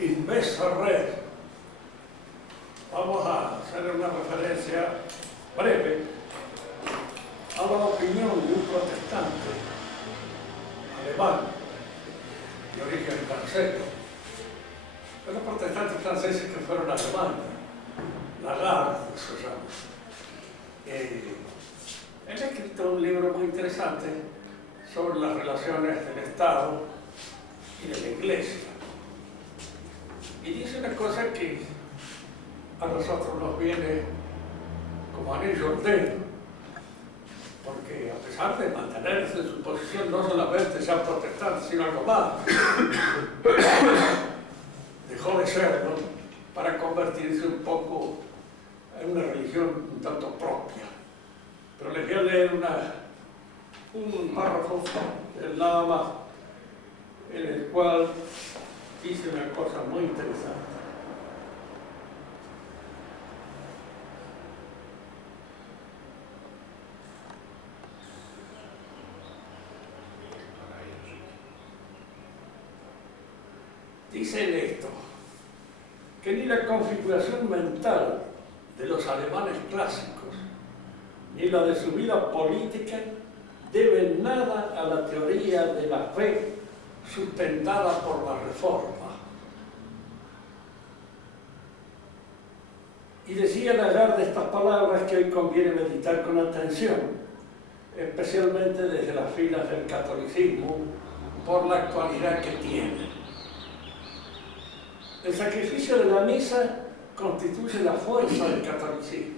Inversa Red. Vamos a hacer una referencia breve a la opinión de un protestante alemán de origen francés. De los protestantes franceses que fueron a Alemania, Lagarde se llama. Él ha escrito un libro muy interesante sobre las relaciones del Estado y de la Iglesia. Y dice una cosa que a nosotros nos viene como anillo al dedo, porque a pesar de mantenerse en su posición no solamente ya protestante, sino algo más, dejó de serlo para convertirse un poco en una religión un tanto propia. Pero les voy a leer un párrafo, nada más, en el cual dice una cosa muy interesante. Dice esto, que ni la configuración mental de los alemanes clásicos, ni la de su vida política, deben nada a la teoría de la fe sustentada por la Reforma. Y decía Lagarde estas palabras que hoy conviene meditar con atención, especialmente desde las filas del catolicismo, por la actualidad que tiene. El sacrificio de la misa constituye la fuerza del catolicismo,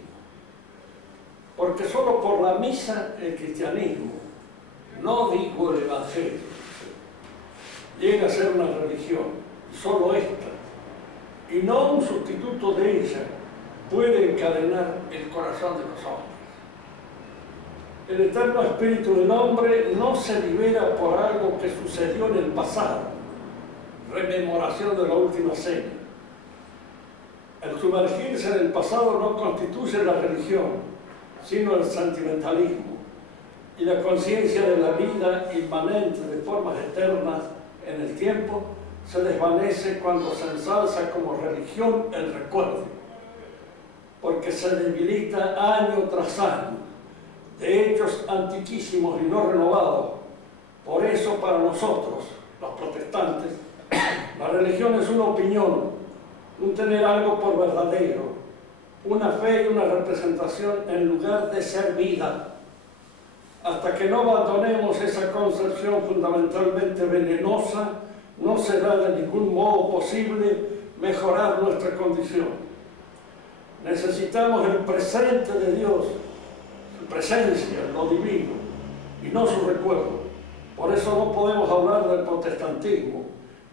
porque solo por la misa el cristianismo, no digo el evangelio, llega a ser una religión, solo esta, y no un sustituto de ella, puede encadenar el corazón de los hombres. El eterno espíritu del hombre no se libera por algo que sucedió en el pasado, rememoración de la última cena. El sumergirse en el pasado no constituye la religión, sino el sentimentalismo y la conciencia de la vida inmanente de formas eternas en el tiempo se desvanece cuando se ensalza como religión el recuerdo, porque se debilita año tras año de hechos antiquísimos y no renovados. Por eso para nosotros, los protestantes, la religión es una opinión, un tener algo por verdadero, una fe y una representación en lugar de ser vida. Hasta que no abandonemos esa concepción fundamentalmente venenosa, no será de ningún modo posible mejorar nuestra condición. Necesitamos el presente de Dios, su presencia, lo divino, y no su recuerdo. Por eso no podemos hablar del protestantismo,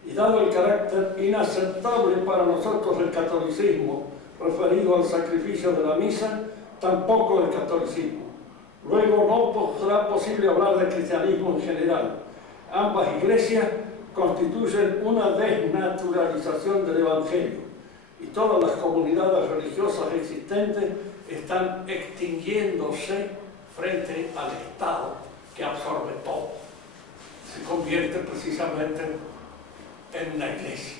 y dado el carácter inaceptable para nosotros del catolicismo, referido al sacrificio de la misa, tampoco del catolicismo. Luego no será posible hablar de cristianismo en general. Ambas iglesias constituyen una desnaturalización del Evangelio y todas las comunidades religiosas existentes están extinguiéndose frente al Estado que absorbe todo. Se convierte precisamente en una iglesia,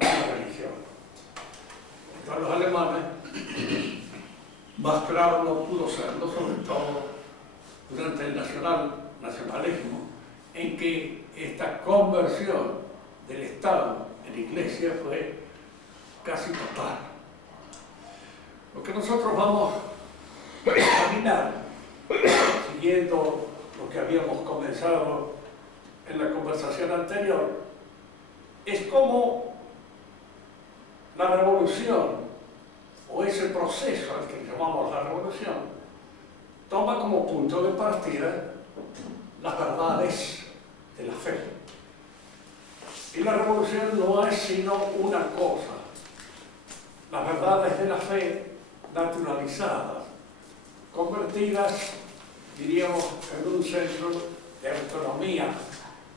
en una religión. Entonces los alemanes, más claro no pudo serlo, sobre todo durante el nacionalismo, en que esta conversión del Estado en iglesia fue casi total. Lo que nosotros vamos a examinar, siguiendo lo que habíamos comenzado en la conversación anterior, es cómo la revolución, o ese proceso al que llamamos la revolución, toma como punto de partida las verdades de la fe. Y la revolución no es sino una cosa, las verdades de la fe naturalizadas, convertidas, diríamos, en un centro de autonomía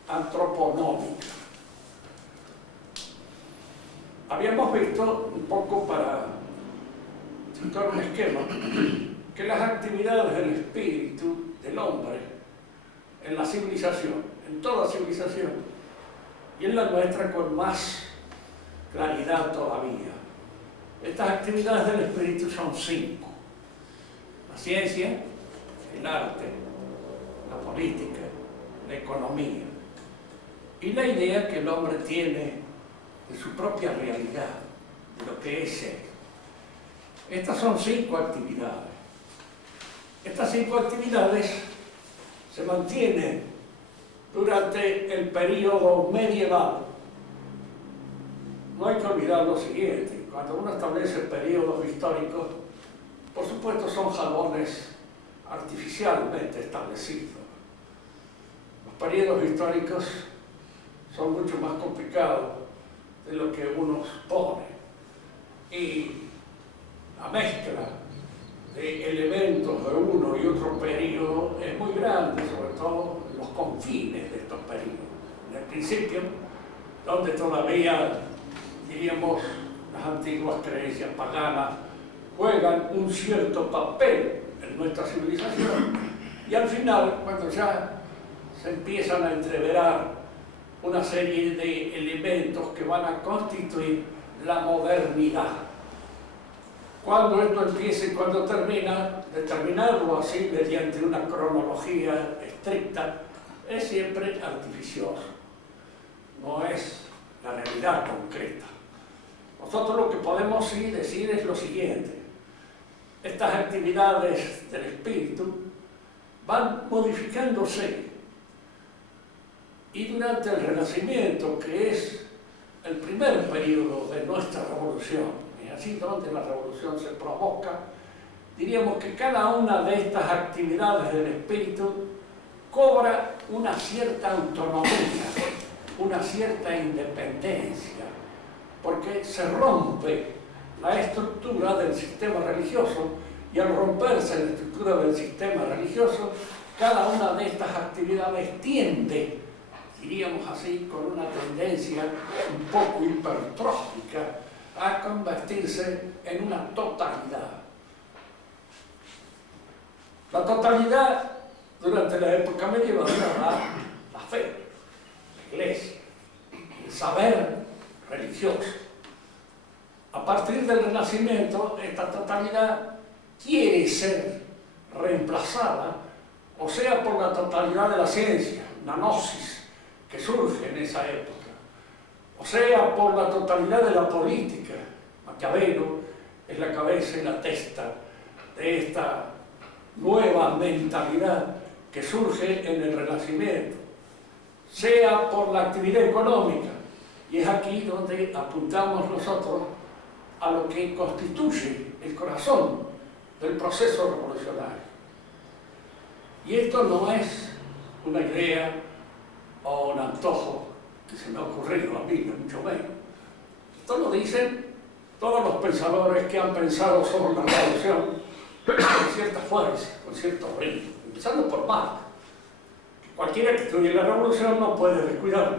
antropológica. Habíamos visto un poco para citar un esquema que las actividades del espíritu del hombre en la civilización, en toda civilización, y en la nuestra con más claridad todavía. Estas actividades del espíritu son 5. La ciencia, el arte, la política, la economía y la idea que el hombre tiene de su propia realidad, de lo que es él. Estas son 5 actividades. Estas 5 actividades se mantienen durante el período medieval. No hay que olvidar lo siguiente: cuando uno establece periodos históricos, por supuesto son jalones artificialmente establecidos. Los periodos históricos son mucho más complicados de lo que uno supone, y la mezcla de elementos de uno y otro periodo es muy grande, sobre todo los confines de estos periodos. En el principio, donde todavía, diríamos, las antiguas creencias paganas juegan un cierto papel en nuestra civilización, y al final, cuando ya se empiezan a entreverar una serie de elementos que van a constituir la modernidad. Cuando esto empieza y cuando termina, determinarlo así mediante una cronología estricta es siempre artificioso, no es la realidad concreta. Nosotros lo que podemos sí decir es lo siguiente: estas actividades del espíritu van modificándose, y durante el Renacimiento, que es el primer periodo de nuestra revolución, y así donde la revolución se provoca, diríamos que cada una de estas actividades del espíritu cobra una cierta autonomía, una cierta independencia, porque se rompe la estructura del sistema religioso, y al romperse la estructura del sistema religioso, cada una de estas actividades tiende, diríamos así, con una tendencia un poco hipertrófica, a convertirse en una totalidad. La totalidad durante la época medieval era la fe, la iglesia, el saber religioso. A partir del Renacimiento, esta totalidad quiere ser reemplazada, o sea, por la totalidad de la ciencia, la gnosis, que surge en esa época, o sea, por la totalidad de la política. Maquiavelo es la cabeza y la testa de esta nueva mentalidad que surge en el Renacimiento, sea por la actividad económica, y es aquí donde apuntamos nosotros a lo que constituye el corazón del proceso revolucionario. Y esto no es una idea o un antojo que se me ha ocurrido a mí, ni mucho menos. Esto lo dicen todos los pensadores que han pensado sobre la revolución con cierta fuerza, con cierto ritmo, empezando por Marx. Cualquiera que estudie la revolución no puede descuidarlo,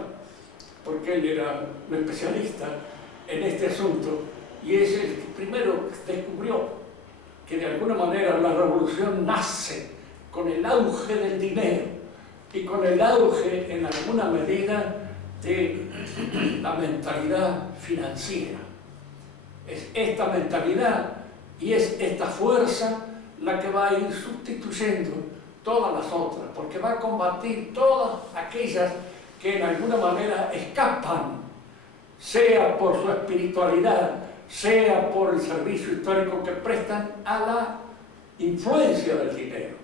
porque él era un especialista en este asunto, y es el que primero descubrió que de alguna manera la revolución nace con el auge del dinero y con el auge, en alguna medida, de la mentalidad financiera. Es esta mentalidad y es esta fuerza la que va a ir sustituyendo todas las otras, porque va a combatir todas aquellas que en alguna manera escapan, sea por su espiritualidad, sea por el servicio histórico que prestan a la influencia del dinero.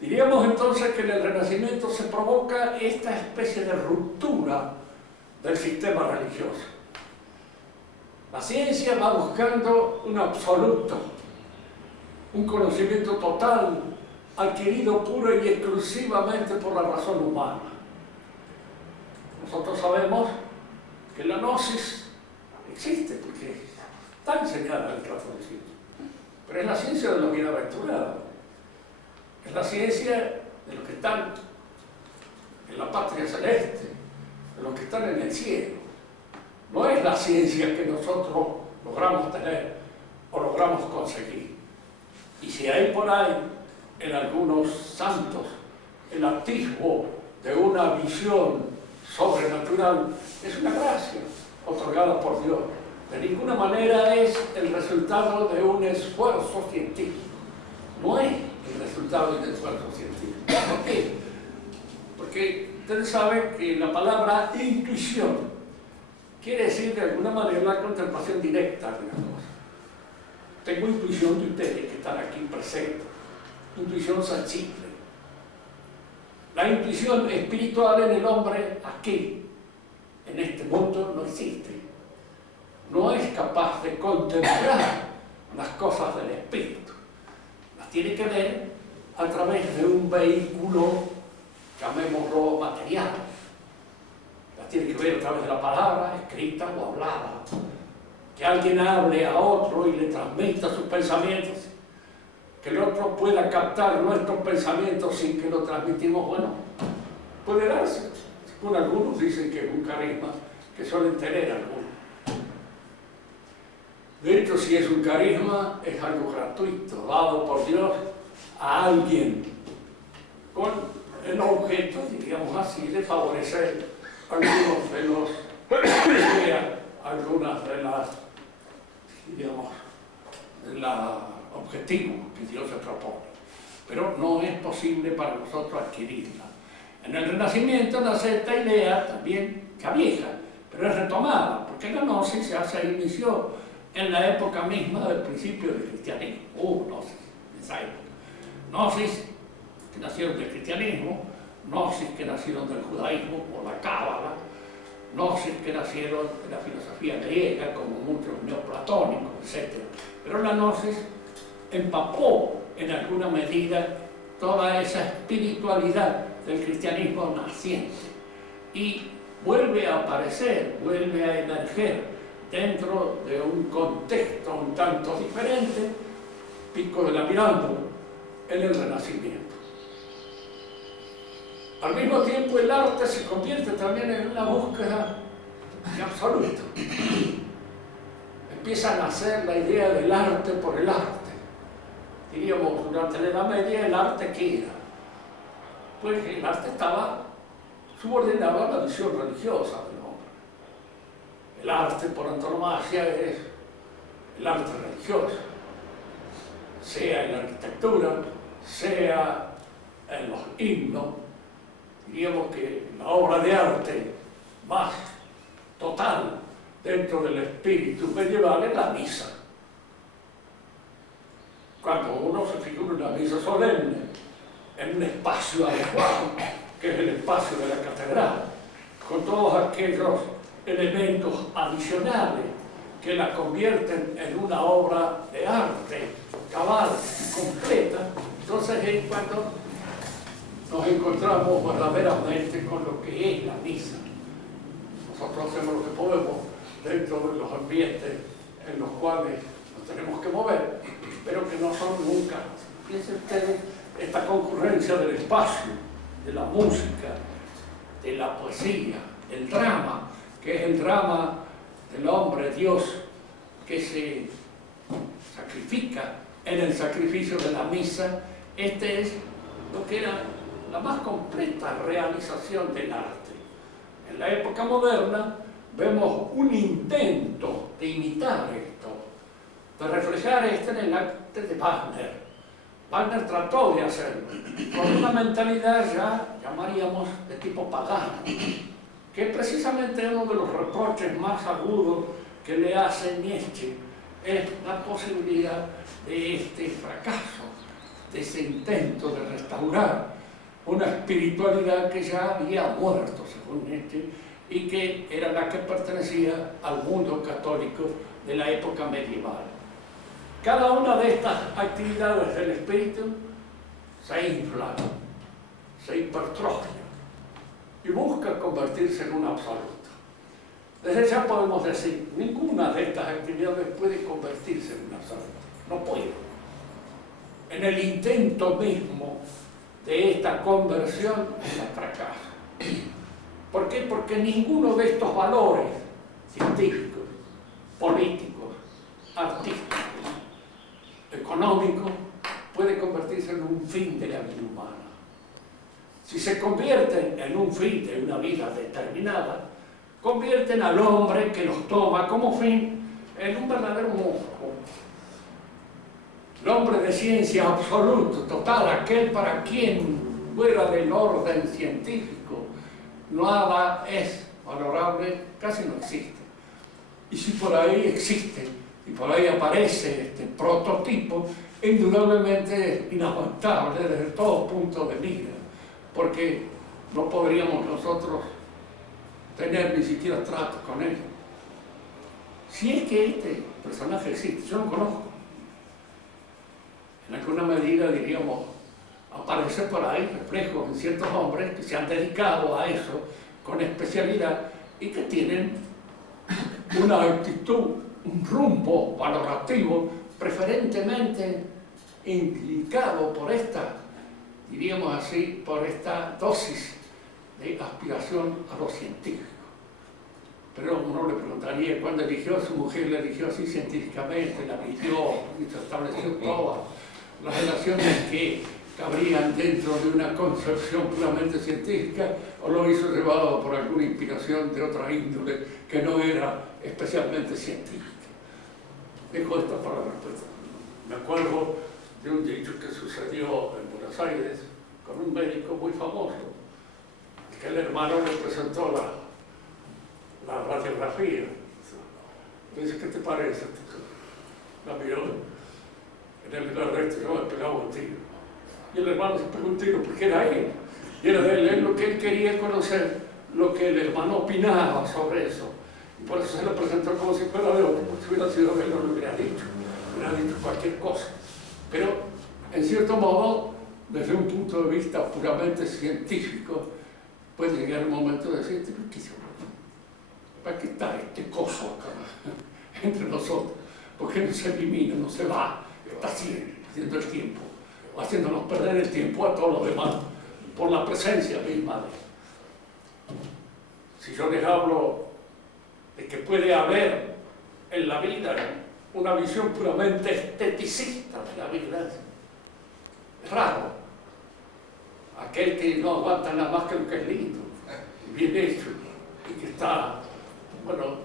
Diríamos entonces que en el Renacimiento se provoca esta especie de ruptura del sistema religioso. La ciencia va buscando un absoluto, un conocimiento total, adquirido pura y exclusivamente por la razón humana. Nosotros sabemos que la gnosis existe, porque está enseñada en el catolicismo, pero es la ciencia de los bienaventurados, es la ciencia de los que están en la patria celeste, de los que están en el cielo. No es la ciencia que nosotros logramos tener o logramos conseguir. Y si hay por ahí en algunos santos el atisbo de una visión sobrenatural, es una gracia otorgada por Dios. De ninguna manera es el resultado de un esfuerzo científico. No es el resultado de un esfuerzo científico. ¿Por qué? Porque ustedes saben que la palabra intuición quiere decir de alguna manera la contemplación directa de una cosa. Tengo intuición de ustedes que están aquí presentes. Intuición sensible. La intuición espiritual en el hombre aquí, en este mundo, no existe. No es capaz de contemplar las cosas del espíritu. Las tiene que ver a través de un vehículo, llamémoslo material. Las tiene que ver a través de la palabra, escrita o hablada. Que alguien hable a otro y le transmita sus pensamientos. Que el otro pueda captar nuestros pensamientos sin que lo transmitimos, bueno, puede darse. Según algunos dicen que es un carisma que suelen tener algunos. De hecho, si es un carisma, es algo gratuito, dado por Dios a alguien, con el objeto, diríamos así, de favorecer algunos de los, algunas de las, digamos, de los objetivos que Dios se propone. Pero no es posible para nosotros adquirirla. En el Renacimiento nace esta idea también, ya vieja, pero es retomada, porque la gnosis ya se inició en la época misma del principio del cristianismo. Gnosis, en esa época. Gnosis que nacieron del cristianismo, gnosis que nacieron del judaísmo por la cábala, gnosis que nacieron de la filosofía griega, como muchos neoplatónicos, etc. Pero la gnosis empapó en alguna medida toda esa espiritualidad del cristianismo naciente y vuelve a aparecer, vuelve a emerger dentro de un contexto un tanto diferente, Pico de la Mirándula, en el Renacimiento. Al mismo tiempo, el arte se convierte también en una búsqueda de absoluto. Empieza a nacer la idea del arte por el arte. Diríamos, durante la Edad Media, el arte ¿qué era? Pues el arte estaba subordinado a la visión religiosa del hombre. El arte por antonomasia es el arte religioso, sea en la arquitectura, sea en los himnos. Diríamos que la obra de arte más total dentro del espíritu medieval es la misa. Cuando uno se figura una misa solemne en un espacio adecuado, que es el espacio de la catedral, con todos aquellos elementos adicionales que la convierten en una obra de arte cabal y completa, entonces es cuando nos encontramos verdaderamente con lo que es la misa. Nosotros hacemos lo que podemos dentro de los ambientes en los cuales nos tenemos que mover, pero que no son nunca. Piensen ustedes esta concurrencia del espacio, de la música, de la poesía, el drama, que es el drama del hombre Dios que se sacrifica en el sacrificio de la misa. Este es lo que era la más completa realización del arte. En la época moderna vemos un intento de imitar esto, de reflejar esto en el arte de Wagner. Wagner trató de hacerlo, con una mentalidad ya llamaríamos de tipo pagano, que precisamente uno de los reproches más agudos que le hace Nietzsche es la posibilidad de este fracaso, de ese intento de restaurar una espiritualidad que ya había muerto, según Nietzsche, y que era la que pertenecía al mundo católico de la época medieval. Cada una de estas actividades del espíritu se infla, se hipertrofia y busca convertirse en un absoluto. Desde ya podemos decir, ninguna de estas actividades puede convertirse en un absoluto, no puede. En el intento mismo de esta conversión es el fracaso. ¿Por qué? Porque ninguno de estos valores científicos, políticos, artísticos, económicos, puede convertirse en un fin de la vida humana. si se convierten en un fin de una vida determinada, convierten al hombre que los toma como fin en un verdadero monstruo. El hombre de ciencia absoluto, total, aquel para quien fuera del orden científico nada es valorable, casi no existe. Y si por ahí existe, y por ahí aparece este prototipo, indudablemente es inaguantable desde todo punto de vista, porque no podríamos nosotros tener ni siquiera trato con él. Si es que este personaje existe, yo lo conozco. En alguna medida, diríamos, aparece por ahí reflejos en ciertos hombres que se han dedicado a eso con especialidad y que tienen una actitud, un rumbo valorativo preferentemente indicado por esta, diríamos así, por esta dosis de aspiración a lo científico. Pero uno le preguntaría, cuando eligió a su mujer, la eligió así científicamente, la eligió y estableció todas las relaciones que cabrían dentro de una concepción puramente científica, o lo hizo llevado por alguna inspiración de otra índole que no era especialmente científica. Dejo esto para la respuesta. Me acuerdo de un dicho que sucedió en Buenos Aires con un médico muy famoso, que el hermano le presentó la radiografía. Me dice, ¿qué te parece? La miró en el lugar recto, yo me pegaba un tiro. Y el hermano se pegó un tiro porque era él. Y era de él lo que él quería conocer, lo que el hermano opinaba sobre eso. Y por eso se lo presentó como si fuera de otro, porque si hubiera sido de él no lo hubiera dicho cualquier cosa. Pero, en cierto modo, desde un punto de vista puramente científico, puede llegar el momento de decir, ¿para qué está este coso acá entre nosotros? Porque no se elimina, no se va, está haciendo el tiempo, o haciéndonos perder el tiempo a todos los demás, por la presencia misma de él. Si yo les hablo de que puede haber en la vida una visión puramente esteticista de la vida, es raro. Aquel que no aguanta nada más que lo que es lindo, bien hecho, y que está, bueno,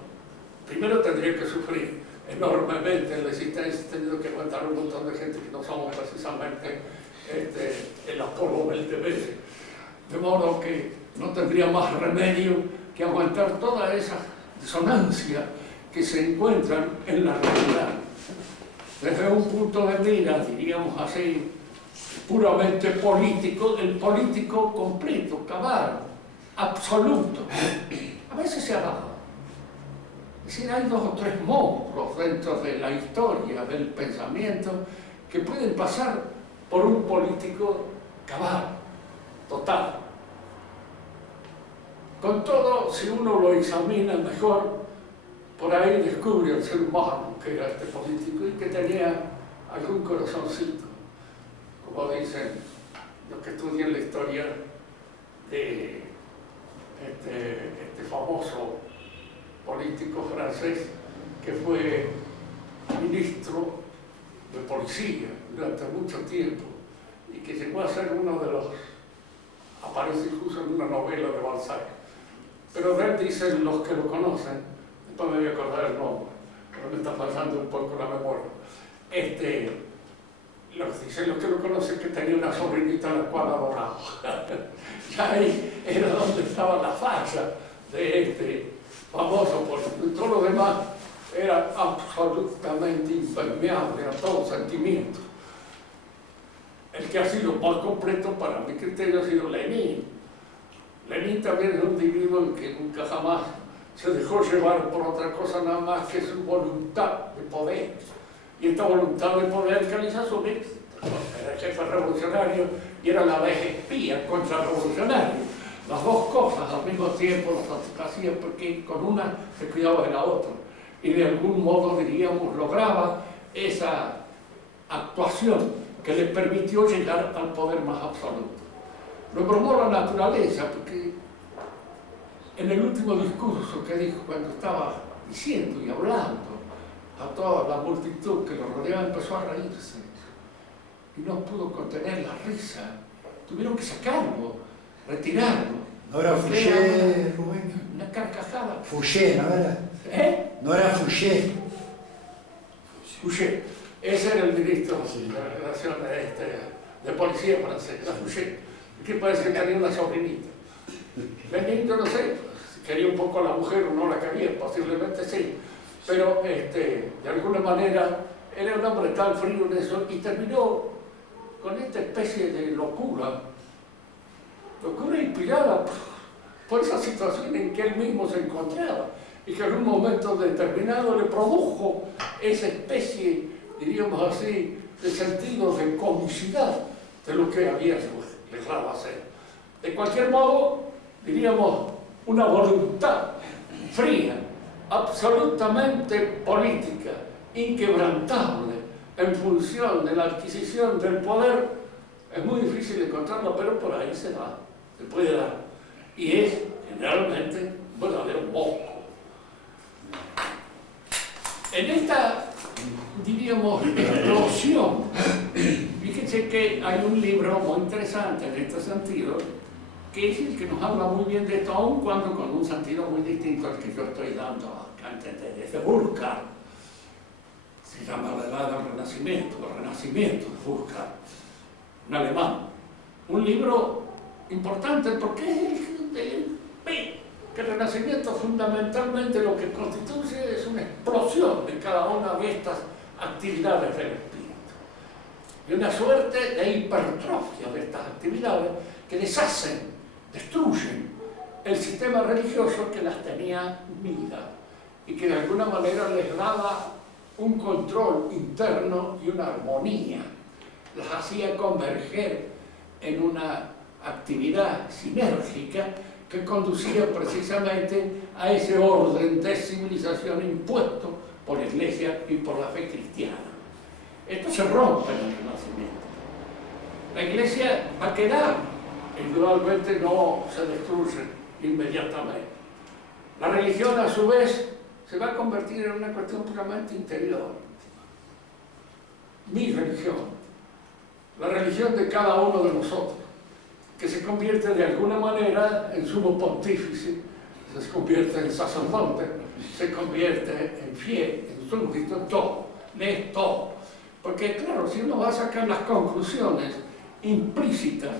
primero tendría que sufrir enormemente en la existencia, teniendo que aguantar un montón de gente que no somos precisamente el Apolo del deber. De modo que no tendría más remedio que aguantar toda esa disonancia que se encuentran en la realidad. Desde un punto de mira, diríamos así, puramente político, el político completo, cabal, absoluto. A veces se ha dado. Es decir, hay dos o tres monstruos dentro de la historia, del pensamiento, que pueden pasar por un político cabal, total. Con todo, si uno lo examina mejor, por ahí descubre el ser humano que era este político y que tenía algún corazoncito, como dicen los que estudian la historia de este famoso político francés que fue ministro de policía durante mucho tiempo y que llegó a ser uno de los, aparece incluso en una novela de Balzac. Pero de él dicen los que lo conocen, después me voy a acordar el nombre, pero me está pasando un poco la memoria. Dicen los que lo conocen que tenía una sobrinita a la cual adoraba. Ya ahí era donde estaba la falla de este famoso político. Y todo lo demás era absolutamente impermeable a todo sentimiento. El que ha sido más completo para mi criterio ha sido Lenin. Lenin también es un individuo que nunca jamás se dejó llevar por otra cosa nada más que su voluntad de poder. Y esta voluntad de poder que él asumir, era el jefe revolucionario y era la vez espía contrarrevolucionario. Las dos cosas al mismo tiempo las hacía porque con una se cuidaba de la otra. Y de algún modo, diríamos, lograba esa actuación que le permitió llegar al poder más absoluto. Lo bromó la naturaleza, porque en el último discurso que dijo cuando estaba diciendo y hablando a toda la multitud que lo rodeaba, empezó a reírse y no pudo contener la risa. Tuvieron que sacarlo. retirarlo. ¿No era Fouché, Rubén? Una carcajada. Fouché, ¿no era? No era Fouché. Fouché. Ese era el ministro de la Relación de Policía francés, era Fouché. Que parece que tenía una sobrinita. Lenin, yo no sé, si quería un poco a la mujer o no la quería, posiblemente sí. Pero de alguna manera era un hombre tan frío en eso y terminó con esta especie de locura inspirada por esa situación en que él mismo se encontraba y que en un momento determinado le produjo esa especie, diríamos así, de sentido de comicidad de lo que había logrado hacer. De cualquier modo, diríamos, una voluntad fría, absolutamente política, inquebrantable, en función de la adquisición del poder, es muy difícil encontrarlo, pero por ahí se da, se puede dar. Y es generalmente un verdadero monstruo. En esta, diríamos, explosión, fíjense que hay un libro muy interesante en este sentido, que es el que nos habla muy bien de esto, aun cuando con un sentido muy distinto al que yo estoy dando a entender. Desde Burkhardt, se llama la edad del Renacimiento, el Renacimiento de Burkhardt, un alemán. Un libro importante porque es que el Renacimiento fundamentalmente lo que constituye es una explosión de cada una de estas actividades del espíritu. Y una suerte de hipertrofia de estas actividades que deshacen, destruyen el sistema religioso que las tenía unidas y que de alguna manera les daba un control interno y una armonía, las hacía converger en una actividad sinérgica que conducía precisamente a ese orden de civilización impuesto por la Iglesia y por la fe cristiana. Esto se rompe en el Renacimiento. La Iglesia va a quedar, indudablemente no se destruye inmediatamente. La religión, a su vez, se va a convertir en una cuestión puramente interior. Mi religión, la religión de cada uno de nosotros, que se convierte de alguna manera en sumo pontífice, se convierte en sacerdote, se convierte en fiel, en súbdito, en todo, lee todo. Porque claro, si uno va a sacar las conclusiones implícitas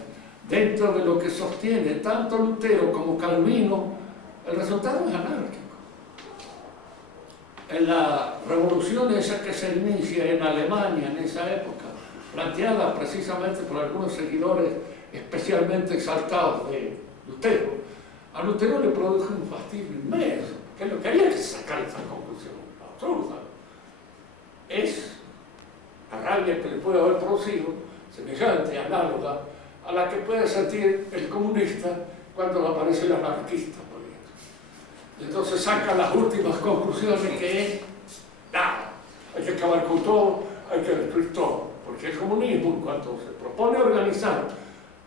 dentro de lo que sostiene tanto Lutero como Calvino, el resultado es anárquico. En la revolución esa que se inicia en Alemania en esa época, planteada precisamente por algunos seguidores especialmente exaltados de Lutero, a Lutero le produjo un fastidio inmenso, que él no quería que se sacara esa conclusión absurda. Es la rabia que le puede haber producido, semejante, análoga, a la que puede sentir el comunista cuando aparece el anarquista. Entonces saca las últimas conclusiones que es, nada, hay que acabar con todo, hay que destruir todo, porque el comunismo, en cuanto se propone organizar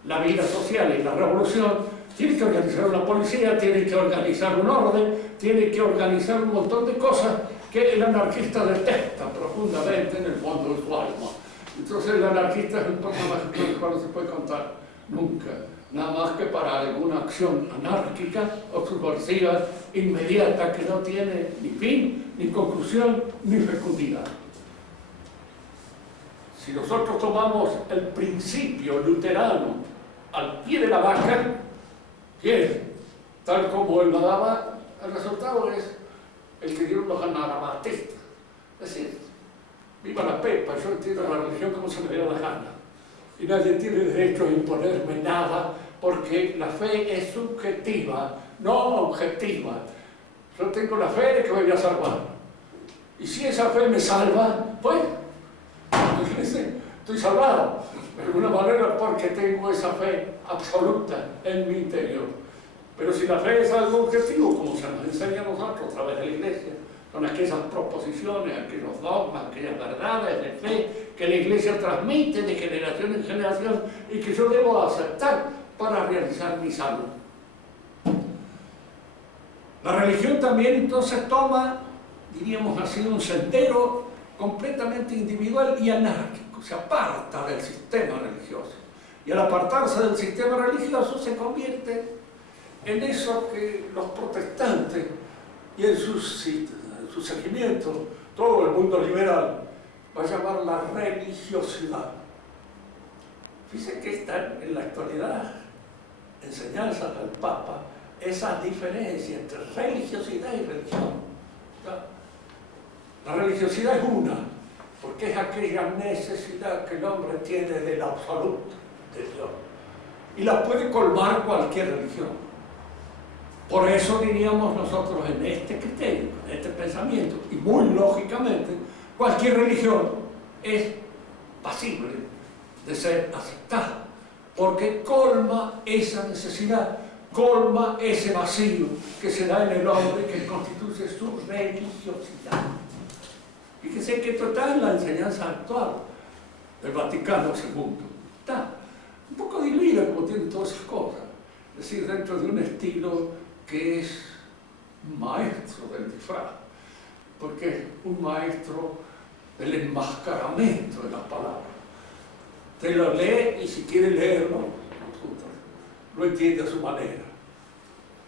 la vida social y la revolución, tiene que organizar una policía, tiene que organizar un orden, tiene que organizar un montón de cosas que el anarquista detesta profundamente en el fondo de su alma. Entonces el anarquista es un personaje con el cual no se puede contar nunca, nada más que para alguna acción anárquica o subversiva inmediata que no tiene ni fin, ni conclusión, ni fecundidad. Si nosotros tomamos el principio luterano al pie de la vaca, tal como él lo daba, el resultado es el que dieron los anabatistas. Es decir, viva la pepa, yo entiendo la religión como se me dé la gana. Y nadie tiene derecho a imponerme nada, porque la fe es subjetiva, no objetiva. Yo tengo la fe de que voy a salvar. Y si esa fe me salva, pues, estoy salvado. De alguna manera porque tengo esa fe absoluta en mi interior. Pero si la fe es algo objetivo, como se nos enseña a nosotros a través de la Iglesia, con aquellas proposiciones, aquellos dogmas, aquellas verdades de fe que la Iglesia transmite de generación en generación y que yo debo aceptar para realizar mi salud. La religión también entonces toma, diríamos así, un sendero completamente individual y anárquico, se aparta del sistema religioso. Y al apartarse del sistema religioso se convierte en eso que los protestantes y en su seguimiento, todo el mundo liberal, va a llamar la religiosidad. Fíjense que está en la actualidad enseñanzas del Papa esa diferencia entre religiosidad y religión. La religiosidad es una, porque es aquella necesidad que el hombre tiene del absoluto de Dios y la puede colmar cualquier religión. Por eso diríamos nosotros en este criterio, en este pensamiento, y muy lógicamente, cualquier religión es pasible de ser aceptada, porque colma esa necesidad, colma ese vacío que se da en el hombre, que constituye su religiosidad. Fíjese que esto está en la enseñanza actual del Vaticano II. Está un poco diluida, como tienen todas esas cosas, es decir, dentro de un estilo que es maestro del disfraz, porque es un maestro del enmascaramiento de las palabras. Te lo lee y si quiere leerlo, lo entiende a su manera.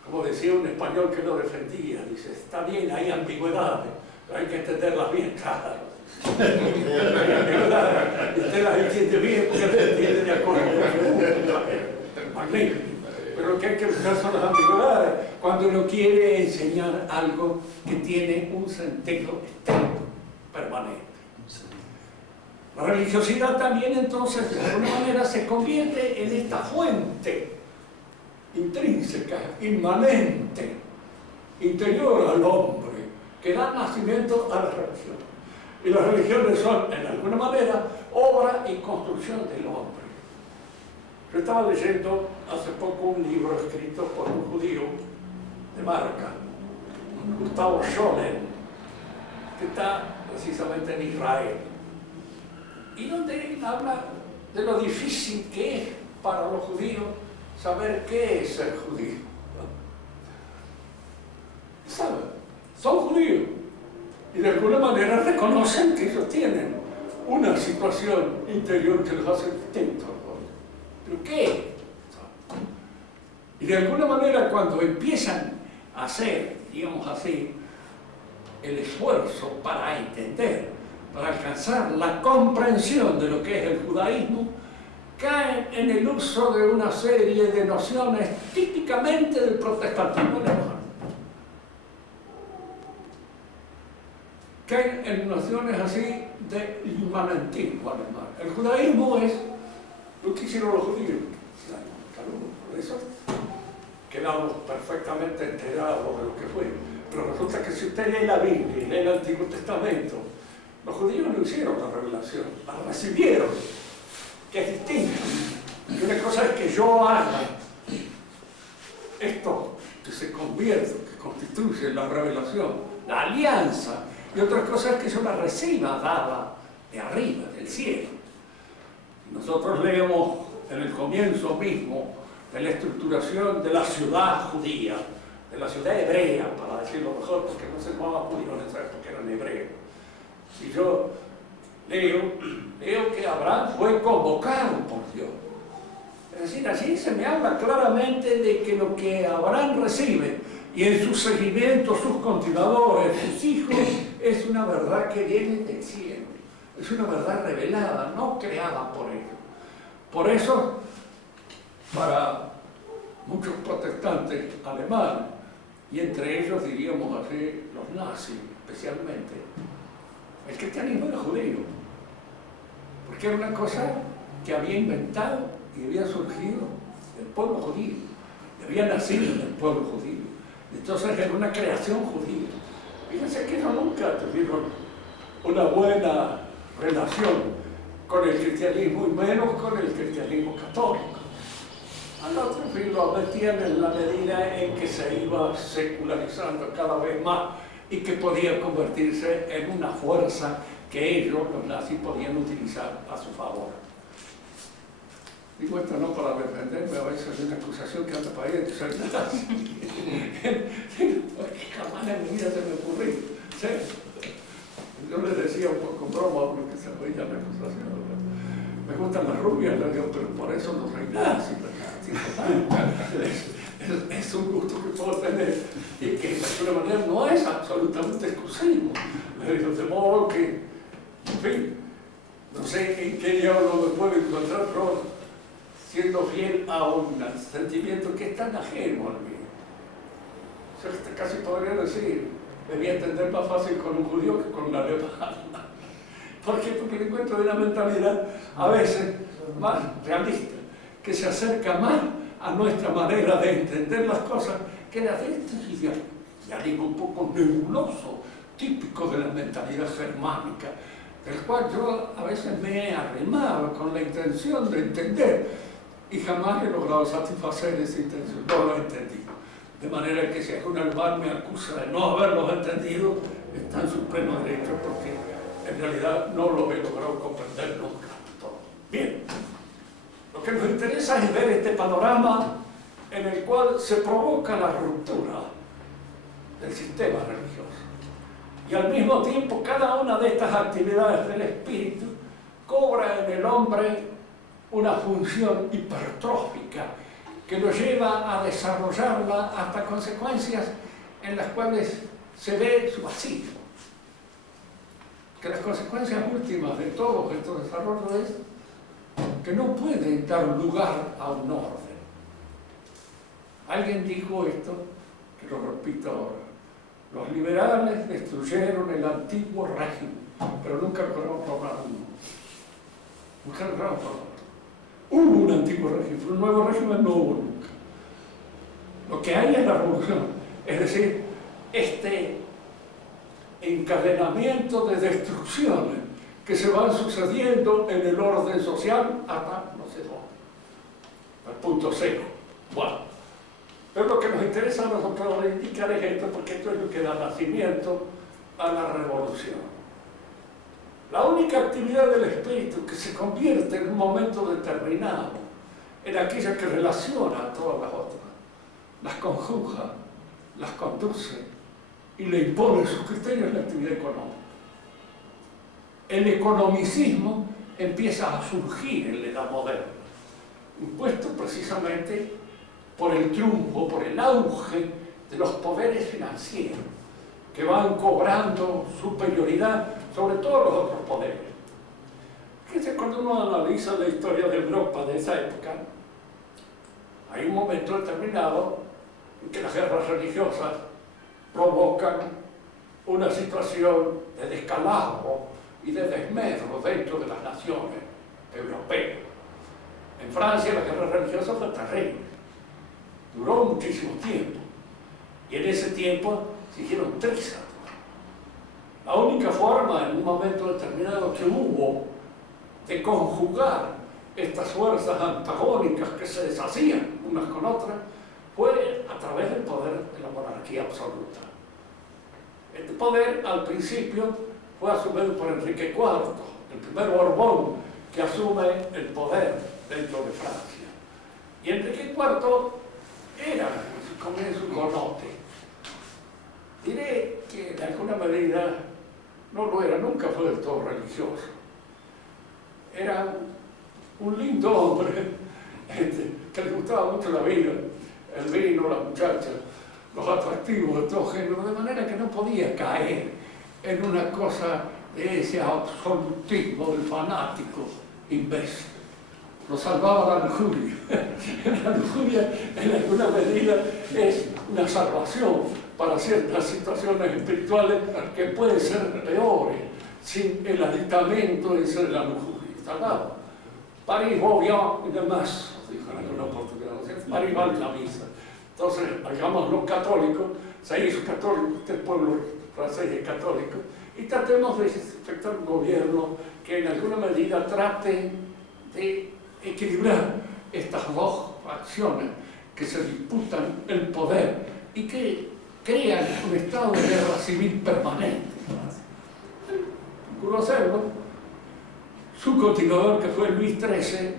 Como decía un español que lo defendía, dice, está bien, hay ambigüedades, pero hay que entenderlas bien claras. Hay ambigüedades, y usted las entiende bien porque las entiende de acuerdo con lo que gusta. Magnífico. Pero lo que hay que buscar son las ambigüedades cuando uno quiere enseñar algo que tiene un sentido externo, permanente. La religiosidad también entonces de alguna manera se convierte en esta fuente intrínseca, inmanente, interior al hombre, que da nacimiento a la religión. Y las religiones son, en alguna manera, obra y construcción del hombre. Yo estaba leyendo hace poco un libro escrito por un judío de Marca, Gustavo Scholler, que está precisamente en Israel, y donde él habla de lo difícil que es para los judíos saber qué es ser judío. ¿Saben? Son judíos y de alguna manera reconocen que ellos tienen una situación interior que los hace distintos. ¿Pero qué? Y de alguna manera cuando empiezan a hacer, digamos así, el esfuerzo para entender, para alcanzar la comprensión de lo que es el judaísmo, caen en el uso de una serie de nociones típicamente del protestantismo alemán. Caen en nociones así de inmanentismo alemán. El judaísmo es lo que hicieron los judíos. Por eso quedamos perfectamente enterados de lo que fue. Pero resulta que si usted lee la Biblia y lee el Antiguo Testamento, los judíos no hicieron la revelación, la recibieron, que es distinto. Y una cosa es que yo haga esto que se convierte, que constituye la revelación, la alianza, y otra cosa es que yo la reciba dada de arriba, del cielo. Nosotros leemos en el comienzo mismo de la estructuración de la ciudad judía, de la ciudad hebrea, para decirlo mejor, porque no se llamaban judíos en esa época, eran hebreos. Y yo leo que Abraham fue convocado por Dios. Es decir, allí se me habla claramente de que lo que Abraham recibe y en su seguimiento, sus continuadores, sus hijos, es una verdad que viene del cielo. Es una verdad revelada, no creada por ellos. Por eso, para muchos protestantes alemanes, y entre ellos diríamos así, los nazis especialmente, el cristianismo era judío, porque era una cosa que había inventado y había surgido del pueblo judío, había nacido en el pueblo judío, entonces era una creación judía. Fíjense que ellos nunca tuvieron una buena relación con el cristianismo y menos con el cristianismo católico. Al otro fin lo metían en la medida en que se iba secularizando cada vez más y que podía convertirse en una fuerza que ellos, los nazis, podían utilizar a su favor. Digo esto no para defenderme, a veces hay una acusación que anda para ahí de soy nazi. Jamás en mi vida se me ocurrió. ¿Sí? Yo les decía un poco broma porque se veía la acusación. Me me gustan las rubias, le digo, pero por eso no soy nazi, es un gusto que puedo tener y que de alguna manera no es absolutamente exclusivo. Le digo, de modo que, en fin, no sé en qué diablo me puedo encontrar yo siendo fiel a un sentimiento que es tan ajeno al mío. Yo casi podría decir, me voy a entender más fácil con un judío que con un alemán. ¿Por qué? Porque me encuentro de una mentalidad a veces más realista, que se acerca más a nuestra manera de entender las cosas que la de este idealismo un poco nebuloso, típico de la mentalidad germánica, del cual yo a veces me he arrimado con la intención de entender y jamás he logrado satisfacer esa intención, no lo he entendido. De manera que si algún alemán me acusa de no haberlos entendido, está en su pleno derecho porque en realidad no lo he logrado comprender nunca. Bien, lo que nos interesa es ver este panorama en el cual se provoca la ruptura del sistema religioso. Y al mismo tiempo cada una de estas actividades del espíritu cobra en el hombre una función hipertrófica que lo lleva a desarrollarla hasta consecuencias en las cuales se ve su vacío. Que las consecuencias últimas de todos estos desarrollos es que no pueden dar lugar a un orden. Alguien dijo esto, que lo repito ahora. Los liberales destruyeron el antiguo régimen, pero nunca lograron formar uno. Nunca lograron formar uno. Hubo un antiguo régimen, pero un nuevo régimen no hubo nunca. Lo que hay es la revolución, es decir, este encadenamiento de destrucciones que se van sucediendo en el orden social hasta no sé dónde, al punto cero. Bueno, pero lo que nos interesa a nosotros indicar es esto, porque esto es lo que da nacimiento a la revolución. La única actividad del espíritu que se convierte en un momento determinado en aquella que relaciona a todas las otras, las conjuga, las conduce y le impone sus criterios, es la actividad económica. El economicismo empieza a surgir en la Edad Moderna, impuesto precisamente por el triunfo, por el auge de los poderes financieros, que van cobrando superioridad sobre todos los otros poderes. Fíjense, cuando uno analiza la historia de Europa de esa época, hay un momento determinado en que las guerras religiosas provocan una situación de descalabro y de desmedro dentro de las naciones europeas. En Francia la guerra religiosa fue terrible, duró muchísimo tiempo, y en ese tiempo se hicieron 3 años. La única forma en un momento determinado que hubo de conjugar estas fuerzas antagónicas que se deshacían unas con otras fue a través del poder de la monarquía absoluta. Este poder al principio fue asumido por Enrique IV, el primer Borbón que asume el poder dentro de Francia. Y Enrique IV era, como en su conote, diré que en alguna medida no lo era, nunca fue del todo religioso. Era un lindo hombre que le gustaba mucho la vida, el vino, las muchachas, los atractivos de todo género, de manera que no podía caer en una cosa de ese absolutismo del fanático imbécil. Lo salvaba la lujuria. La lujuria, en alguna medida, es una salvación para ciertas situaciones espirituales que pueden ser peores sin el aditamento de ser la lujuria. ¿Está claro? París va bien y demás, dijo en alguna oportunidad. París va en la misa. Entonces, hagamos los católicos, se hizo católico, este pueblo francés es católico, y tratemos de efectuar un gobierno que en alguna medida trate de equilibrar estas dos facciones que se disputan el poder y que crean un estado de guerra civil permanente. Procuró hacerlo. Su continuador, que fue Luis XIII,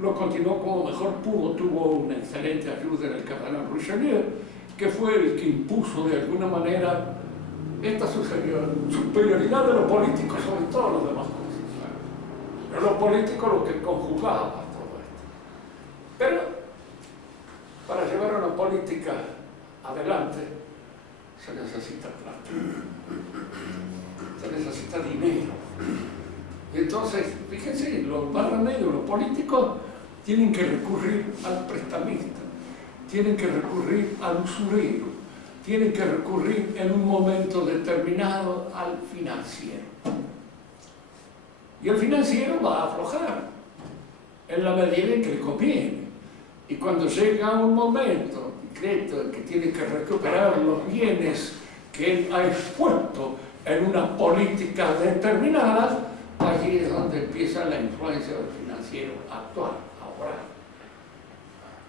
lo continuó como mejor pudo, tuvo una excelente ayuda en el cardenal Richelieu, que fue el que impuso de alguna manera esta superioridad de los políticos sobre todas las demás cosas. Pero los políticos lo que conjugaban todo esto. Pero para llevar una política adelante se necesita plata, se necesita dinero. Y entonces, fíjense, los más remedios, los políticos tienen que recurrir al prestamista, tienen que recurrir al usurero, tienen que recurrir en un momento determinado al financiero. Y el financiero va a aflojar en la medida en que le conviene. Y cuando llega un momento concreto en que tiene que recuperar los bienes que él ha expuesto en una política determinada, allí es donde empieza la influencia del financiero actual, ahora.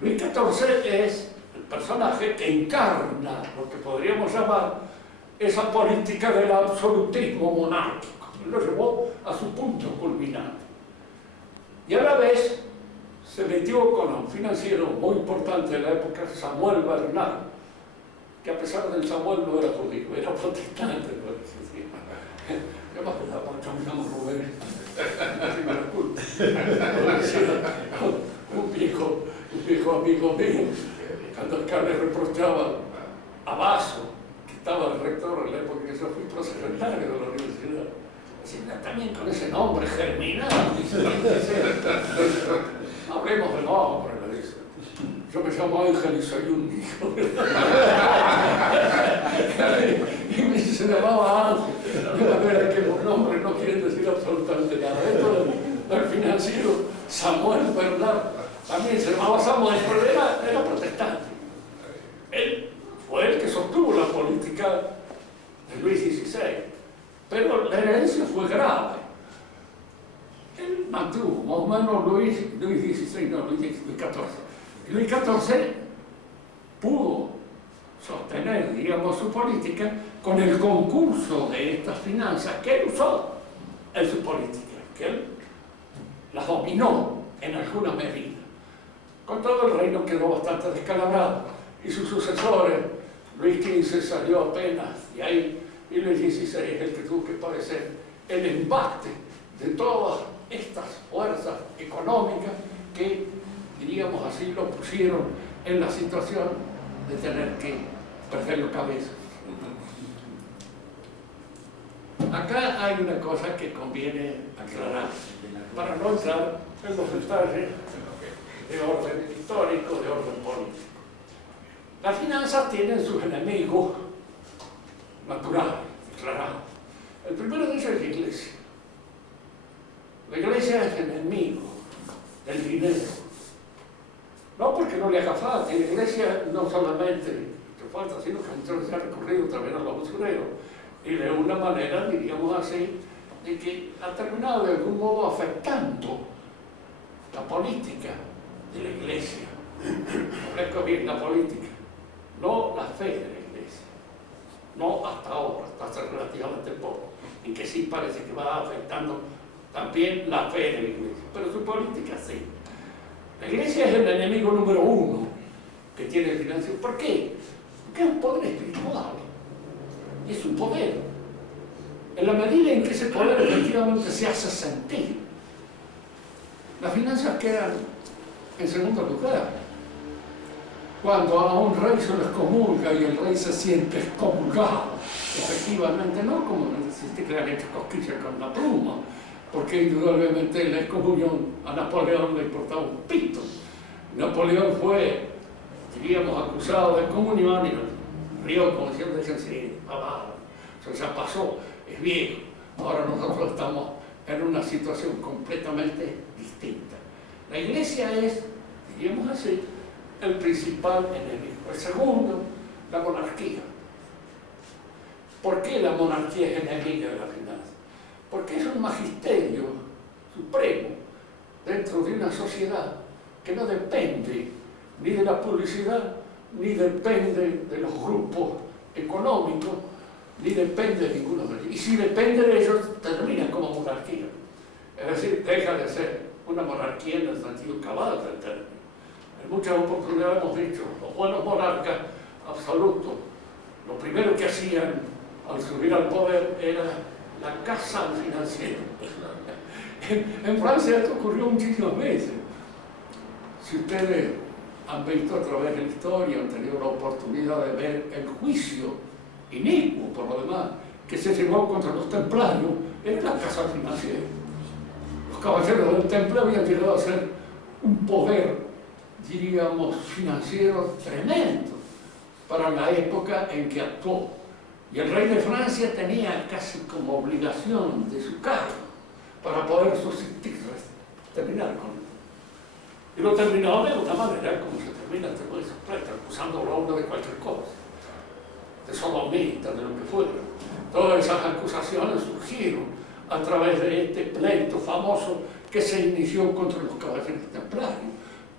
Luis XIV es el personaje que encarna lo que podríamos llamar esa política del absolutismo monárquico. Lo llevó a su punto culminante. Y a la vez se metió con un financiero muy importante de la época, Samuel Bernard, que a pesar del Samuel no era judío, era protestante. Yo me acordaba mucho, me llamo Rubén, un viejo amigo mío, cuando acá le reprochaba a Basso, que estaba el rector en la época que yo fui prosecretario de la universidad, decía, también con ese nombre germinal, hablemos de nombre, le dice. Yo me llamo Ángel y soy un hijo. Y me se llamaba Ángel. La verdad es que los nombres no quieren decir absolutamente nada. Esto del financiero Samuel Bernard también se llamaba Samuel, pero era protestante. Él fue el que sostuvo la política de Luis XVI. Pero la herencia fue grave. Él mantuvo, más o menos Luis XVI, no, Luis XIV. Luis XIV pudo sostener, digamos, su política con el concurso de estas finanzas que él usó en su política, que él las dominó en alguna medida. Con todo el reino quedó bastante descalabrado y sus sucesores, Luis XV salió apenas de ahí y Luis XVI es el que tuvo que padecer el embate de todas estas fuerzas económicas que, diríamos así, lo pusieron en la situación de tener que perder la cabeza. Acá hay una cosa que conviene aclarar, para no entrar en los detalles de orden histórico, de orden político. Las finanzas tienen sus enemigos naturales, declarados. El primero de ellos es la Iglesia. La Iglesia es el enemigo del dinero. No porque no le haga falta, y la Iglesia no solamente le falta, sino que entonces se ha recurrido también a los usureros. Y de una manera, diríamos así, de que ha terminado de algún modo afectando la política de la Iglesia. Ofrezco bien la política, no la fe de la Iglesia. No hasta ahora, hasta hace relativamente poco, en que sí parece que va afectando también la fe de la Iglesia, pero su política sí. La Iglesia es el enemigo número uno que tiene el financiero. ¿Por qué? Porque es un poder espiritual. Y es un poder. En la medida en que ese poder efectivamente se hace sentir, las finanzas quedan en segundo lugar. Cuando a un rey se le excomulga y el rey se siente excomulgado, efectivamente no como existe que le han hecho cosquillas con la pluma, porque indudablemente la excomunión a Napoleón le importaba un pito. Napoleón fue, diríamos, acusado de comunión y rió como diciendo, sí, eso ya pasó, es viejo. Ahora nosotros estamos en una situación completamente distinta. La Iglesia es, diríamos así, el principal enemigo. El segundo, la monarquía. ¿Por qué la monarquía es enemiga de la finanza? Porque es un magisterio supremo dentro de una sociedad que no depende ni de la publicidad, ni depende de los grupos económicos, ni depende de ninguno de ellos. Y si depende de ellos, termina como monarquía. Es decir, deja de ser una monarquía en el sentido cabal del término. En muchas oportunidades hemos dicho, los buenos monarcas absolutos, lo primero que hacían al subir al poder era la casa al financiero, En Francia esto ocurrió muchísimas veces. Si ustedes han visto a través de la historia, han tenido la oportunidad de ver el juicio inicuo, por lo demás, que se llevó contra los templarios, era la casa financiera. Los caballeros del Temple habían llegado a ser un poder, diríamos, financiero tremendo para la época en que actuó. Y el rey de Francia tenía casi como obligación de su cargo para poder subsistir, terminar con él. Y lo terminó de una manera como se termina después, acusándolo a uno de cualquier cosa, de sodomita, de lo que fuera. Todas esas acusaciones surgieron a través de este pleito famoso que se inició contra los caballeros templarios.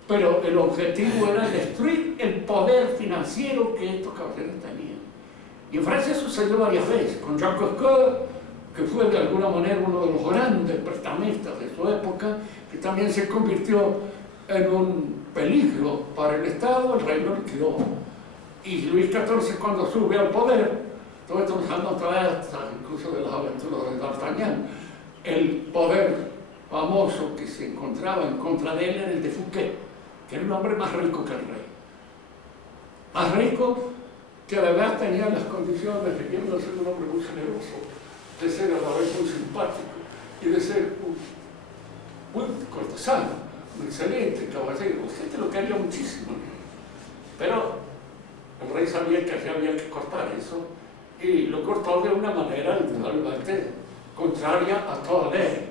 Pero el objetivo era destruir el poder financiero que estos caballeros tenían. Y en Francia sucedió varias veces, con Jacques Coeur, que fue de alguna manera uno de los grandes prestamistas de su época, que también se convirtió en un peligro para el Estado. El rey lo liquidó. Y Luis XIV, cuando sube al poder, todo esto nos han traído incluso de las aventuras de D'Artagnan, el poder famoso que se encontraba en contra de él era el de Fouquet, que era un hombre más rico que el rey. Más rico, que además tenía las condiciones de ser un hombre muy generoso, de ser a la vez muy simpático y de ser muy cortesano, un excelente caballero. La gente lo quería muchísimo. Pero el rey sabía que había que cortar eso y lo cortó de una manera realmente contraria a toda ley.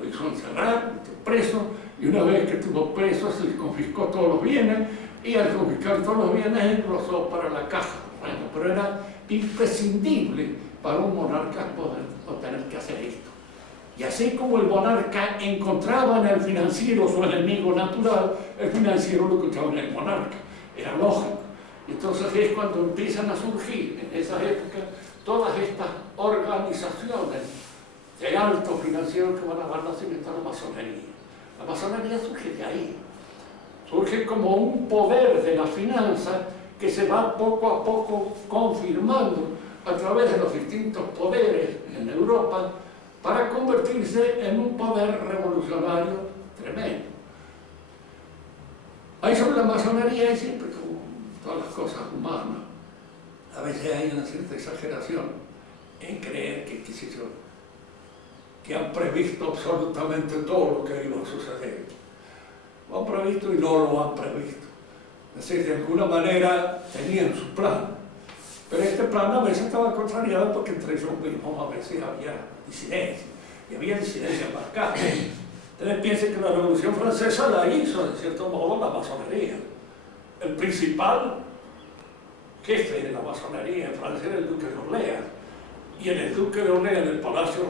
Lo hizo encerrar, metió preso, y una vez que estuvo preso se le confiscó todos los bienes, y al confiscar todos los bienes engrosó para la caja. Bueno, pero era imprescindible para un monarca poder tener que hacer esto. Y así como el monarca encontraba en el financiero su enemigo natural, el financiero lo encontraba en el monarca. Era lógico. Entonces es cuando empiezan a surgir en esa época todas estas organizaciones de alto financiero que van a dar nacimiento a la masonería. La masonería surge de ahí. Surge como un poder de la finanza que se va poco a poco confirmando a través de los distintos poderes en Europa para convertirse en un poder revolucionario tremendo. Hay sobre la masonería, y siempre como todas las cosas humanas, a veces hay una cierta exageración en creer que, qué sé yo, que han previsto absolutamente todo lo que iba a suceder. Lo han previsto y no lo han previsto. Es decir, de alguna manera tenían su plan. Pero este plan a veces estaba contrariado porque entre ellos mismos a veces había disidencia. Y había disidencia marcada. Ustedes piensen que la Revolución Francesa la hizo, de cierto modo, la masonería. El principal jefe de la masonería en Francia era el duque de Orleans. Y en el duque de Orleans, en el Palacio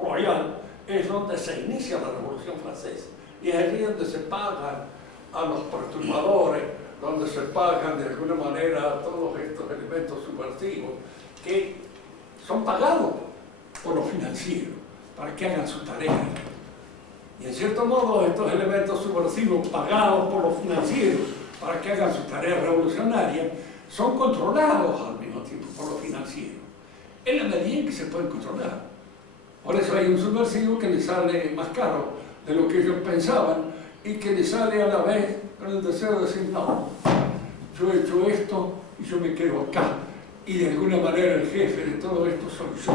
Royal, es donde se inicia la Revolución Francesa. Y es allí donde se pagan a los perturbadores, donde se pagan de alguna manera todos estos elementos subversivos que son pagados por los financieros para que hagan su tarea. Y en cierto modo estos elementos subversivos pagados por los financieros para que hagan su tarea revolucionaria son controlados al mismo tiempo por los financieros, en la medida en que se pueden controlar. Por eso hay un subversivo que le sale más caro de lo que ellos pensaban y que le sale a la vez con el deseo de decir, no, yo he hecho esto y yo me quedo acá. Y de alguna manera el jefe de todo esto soy yo.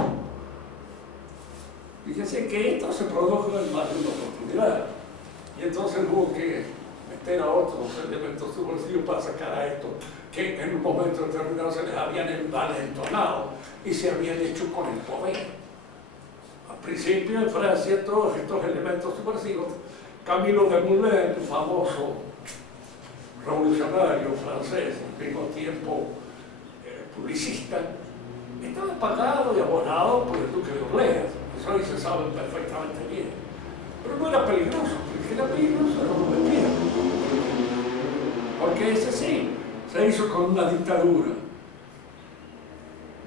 Fíjense que esto se produjo en más de una oportunidad. Y entonces hubo que meter a otros elementos subversivos para sacar a esto, que en un momento determinado se les habían envalentonado y se habían hecho con el poder. Al principio en Francia todos estos elementos subversivos, Camilo Desmoulins, el famoso revolucionario francés, al mismo tiempo publicista, estaba pagado y abonado por el duque de Orleans. Eso ahí se sabe perfectamente bien. Pero no era peligroso, porque era peligroso era Robespierre. Porque ese sí, se hizo con una dictadura.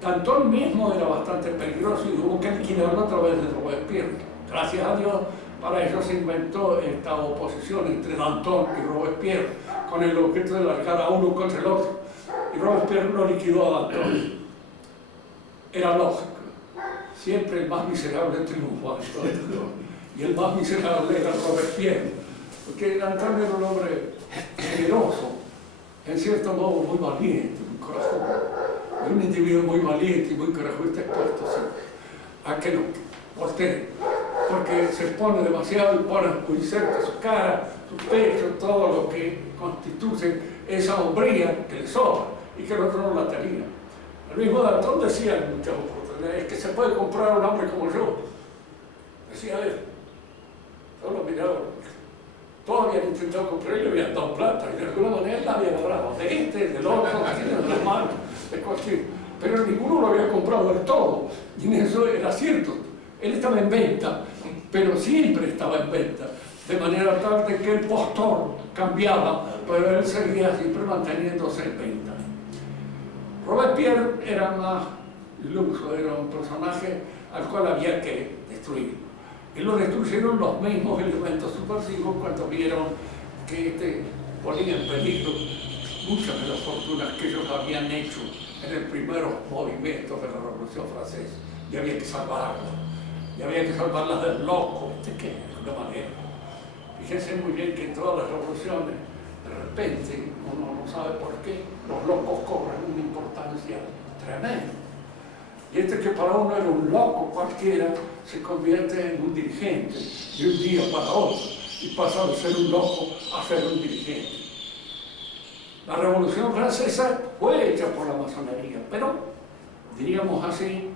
Danton mismo era bastante peligroso y hubo que liquidarlo a través de Robespierre. Gracias a Dios, para eso se inventó esta oposición entre Danton y Robespierre, con el objeto de largar a uno contra el otro. Y Robespierre lo liquidó a Danton. Era lógico. Siempre el más miserable triunfó. y el más miserable era Robespierre, porque Antonio era un hombre generoso, en cierto modo muy valiente, muy corajudo. Es un individuo muy valiente y muy corajudo, está expuesto a que lo volteen, porque se expone demasiado y pone muy cerca su cara, su pecho, todo lo que constituye esa hombría que le sobra y que el otro no la tenía. El mismo Danton decía en muchas oportunidades que se puede comprar un hombre como yo. Decía él. Yo lo miraba. Todos habían intentado comprar y le habían dado plata y de alguna manera él la había agarrado de del otro, de las manos, de cualquier. Pero ninguno lo había comprado del todo. Y en eso era cierto. Él estaba en venta, pero siempre estaba en venta. De manera tal de que el postor cambiaba, pero él seguía siempre manteniéndose en venta. Robespierre era más iluso, era un personaje al cual había que destruir. Y lo destruyeron los mismos elementos subversivos cuando vieron que ponía en peligro muchas de las fortunas que ellos habían hecho en el primer movimiento de la Revolución Francesa. Y había que salvarlas. Y había que salvarlas del loco, que de alguna manera. Fíjense muy bien que en todas las revoluciones, de repente, uno no sabe por qué, los locos cobran una importancia tremenda. Y que para uno era un loco cualquiera, se convierte en un dirigente de un día para otro y pasa de ser un loco a ser un dirigente. La Revolución Francesa fue hecha por la masonería, pero, diríamos así,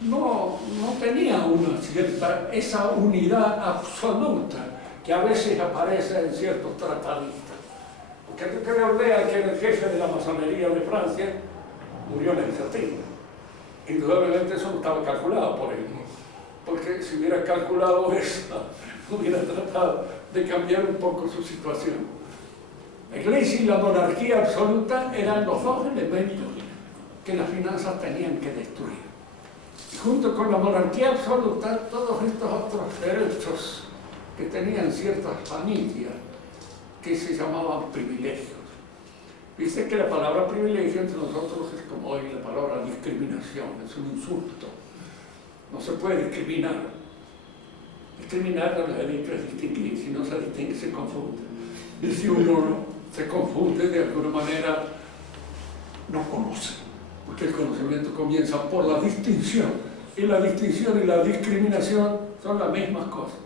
no tenía esa unidad absoluta que a veces aparece en ciertos tratadistas. Porque tú que lea que el jefe de la masonería de Francia murió en la guillotina. Indudablemente eso no estaba calculado por él, porque si hubiera calculado eso, hubiera tratado de cambiar un poco su situación. La Iglesia y la monarquía absoluta eran los dos elementos que las finanzas tenían que destruir. Y junto con la monarquía absoluta, todos estos otros derechos que tenían ciertas familias que se llamaban privilegios. Viste que la palabra privilegio entre nosotros es como hoy la palabra discriminación, es un insulto. No se puede discriminar. Discriminar no es distinguir, si no se distingue se confunde. Y si uno se confunde de alguna manera, no conoce. Porque el conocimiento comienza por la distinción. Y la distinción y la discriminación son las mismas cosas.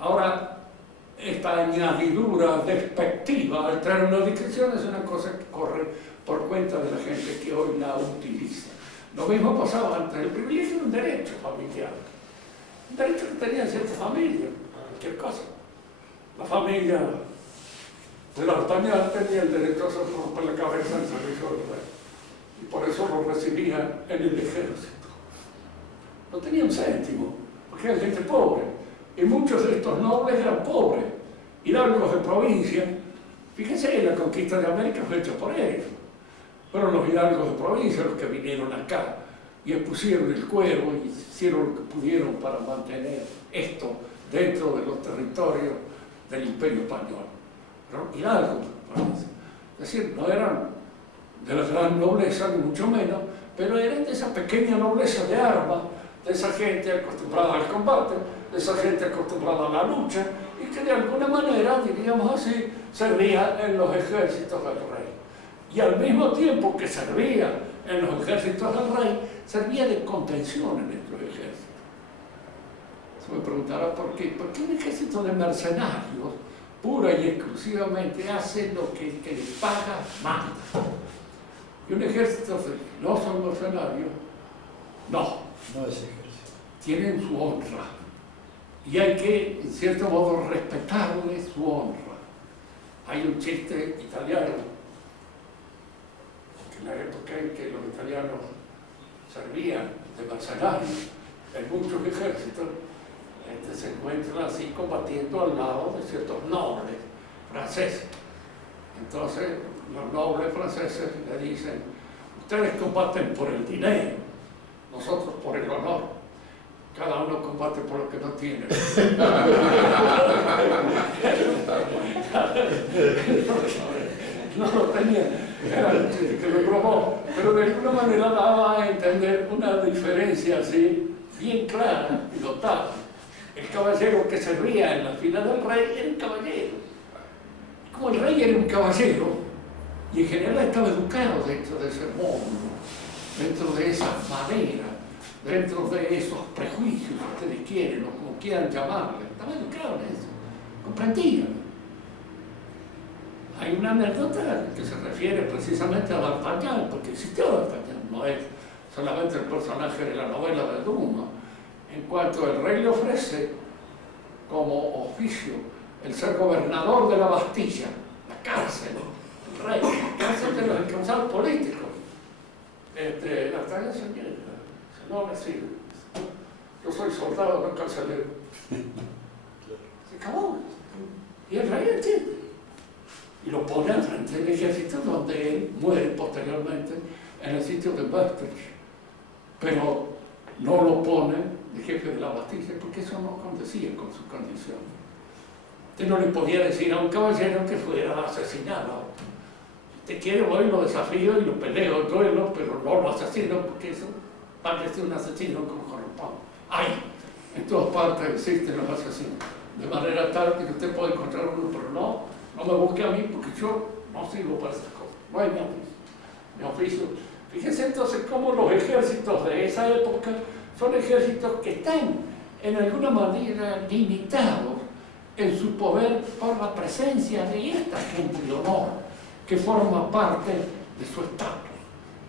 Ahora, esta añadidura despectiva al término distinción es una cosa que corre por cuenta de la gente que hoy la utiliza. Lo mismo pasaba antes. El privilegio era un derecho familiar. Un derecho que tenía cierta familia, cualquier cosa. La familia de D'Artagnan tenía el derecho a hacer romper la cabeza en servicio del rey. Y por eso lo recibían en el ejército. No tenía un céntimo, porque eran gente pobre. Y muchos de estos nobles eran pobres, hidalgos de provincia. Fíjense, la conquista de América fue hecha por ellos. Fueron los hidalgos de provincia los que vinieron acá y expusieron el cuero y hicieron lo que pudieron para mantener esto dentro de los territorios del Imperio Español. Pero hidalgos de provincia. Es decir, no eran de la gran nobleza, ni mucho menos, pero eran de esa pequeña nobleza de armas, de esa gente acostumbrada al combate, de esa gente acostumbrada a la lucha, y que de alguna manera, diríamos así, servía en los ejércitos del rey. Y al mismo tiempo que servía en los ejércitos del rey, servía de contención en estos ejércitos. Se me preguntará por qué. ¿Por qué un ejército de mercenarios, pura y exclusivamente, hace lo que el que les paga manda? Y un ejército de no son mercenarios, no es ejército. Tienen su honra. Y hay que, en cierto modo, respetarle su honra. Hay un chiste italiano, que en la época en que los italianos servían de mercenarios en muchos ejércitos, se encuentran así combatiendo al lado de ciertos nobles franceses. Entonces, los nobles franceses le dicen: ustedes combaten por el dinero, nosotros por el honor. Cada uno combate por lo que no tiene. No lo tenía, era el chiste que lo probó, pero de alguna manera daba a entender una diferencia así, bien clara y notable. El caballero que servía en la fila del rey era un caballero. Como el rey era un caballero, y en general estaba educado dentro de ese mundo, dentro de esa manera, dentro de esos prejuicios, si ustedes quieren, o como quieran llamarle, estaba educado en eso, comprendía. Hay una anécdota que se refiere precisamente a D'Artagnan, porque existió D'Artagnan, no es solamente el personaje de la novela de Dumas. En cuanto el rey le ofrece como oficio el ser gobernador de la Bastilla, la cárcel, el rey, la cárcel de los encausados políticos, D'Artagnan se niega, dice, no me sirve, yo soy soldado, no carcelero. Se acabó. Y el rey entiende. Y lo pone al frente del ejército, donde él muere posteriormente en el sitio de Bastille. Pero no lo pone de jefe de la Bastilla, porque eso no condecía con su condición. Usted no le podía decir a un caballero que fuera asesinado. Si usted quiere, voy, lo desafío y lo peleo, duelo, pero no lo asesino, porque eso parece un asesino como corrupto. Hay, en todas partes existen los asesinos. De manera tal que usted puede encontrar uno, pero no me busque a mí, porque yo no sirvo para esas cosas. No hay mi oficio. Fíjense entonces cómo los ejércitos de esa época son ejércitos que están en alguna manera limitados en su poder por la presencia de esta gente de honor que forma parte de su estatus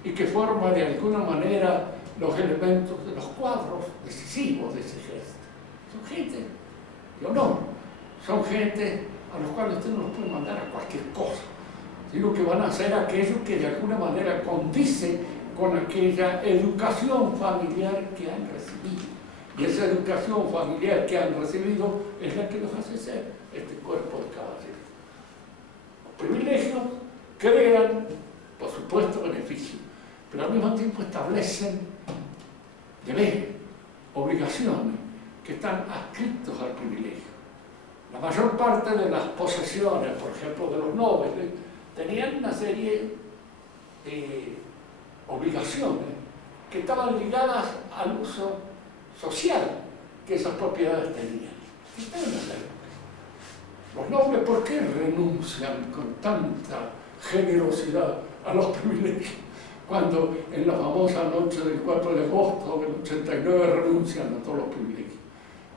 y que forma de alguna manera los elementos de los cuadros decisivos de ese ejército. Son gente de honor, son gente a los cuales usted no los puede mandar a cualquier cosa, sino que van a hacer aquello que de alguna manera condice con aquella educación familiar que han recibido. Y esa educación familiar que han recibido es la que los hace ser este cuerpo de caballeros. Los privilegios crean, por supuesto, beneficios, pero al mismo tiempo establecen deberes, obligaciones que están adscritos al privilegio. La mayor parte de las posesiones, por ejemplo, de los nobles, tenían una serie de obligaciones que estaban ligadas al uso social que esas propiedades tenían. Estaban en la época. Los nobles, ¿por qué renuncian con tanta generosidad a los privilegios? Cuando en la famosa noche del 4 de agosto del 89 renuncian a todos los privilegios.